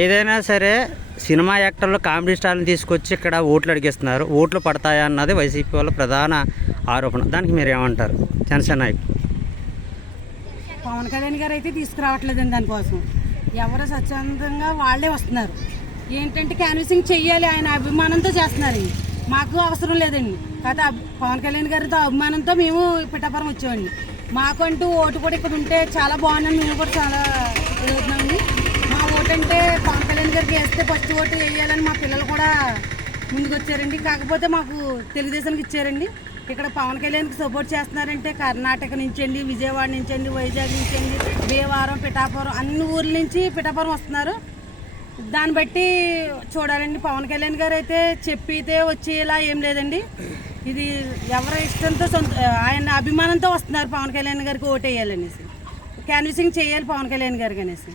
ఏదైనా సరే సినిమా యాక్టర్లు కామెడీ స్టార్ని తీసుకొచ్చి ఇక్కడ ఓట్లు అడిగిస్తున్నారు. ఓట్లు పడతాయా అన్నది వైసీపీ వాళ్ళ ప్రధాన ఆరోపణ. దానికి మీరు ఏమంటారు? జనసేన నాయకులు పవన్ కళ్యాణ్ గారు అయితే తీసుకురావట్లేదండి. దానికోసం ఎవరు స్వచ్ఛందంగా వాళ్ళే వస్తున్నారు. ఏంటంటే క్యాన్వసింగ్ చెయ్యాలి, ఆయన అభిమానంతో చేస్తున్నారు. మాకు అవసరం లేదండి. కాకపోతే పవన్ కళ్యాణ్ గారితో అభిమానంతో మేము పిఠాపురం వచ్చామండి. మాకంటూ ఓటు కూడా ఇక్కడ ఉంటే చాలా బాగుందని మేము కూడా చాలా ఎదుగుతున్నామండి. మా ఓటు అంటే పవన్ కళ్యాణ్ గారికి వేస్తే ఫస్ట్ ఓటు వేయాలని మా పిల్లలు కూడా ముందుకు వచ్చారండి. కాకపోతే మాకు తెలుగుదేశానికి ఇచ్చారండి. ఇక్కడ పవన్ కళ్యాణ్కి సపోర్ట్ చేస్తున్నారంటే కర్ణాటక నుంచండి, విజయవాడ నుంచండి, వైజాగ్ నుంచండి, భీమవరం, పిఠాపురం అన్ని ఊర్ల నుంచి పిఠాపురం వస్తున్నారు. దాన్ని బట్టి చూడాలండి. పవన్ కళ్యాణ్ గారు అయితే చెప్పితే వచ్చేలా ఏం లేదండి. ఇది ఎవరి ఇష్టంతో ఆయన అభిమానంతో వస్తున్నారు. పవన్ కళ్యాణ్ గారికి ఓటు వేయాలనేసి, క్యాన్వసింగ్ చేయాలి పవన్ కళ్యాణ్ గారికి అనేసి.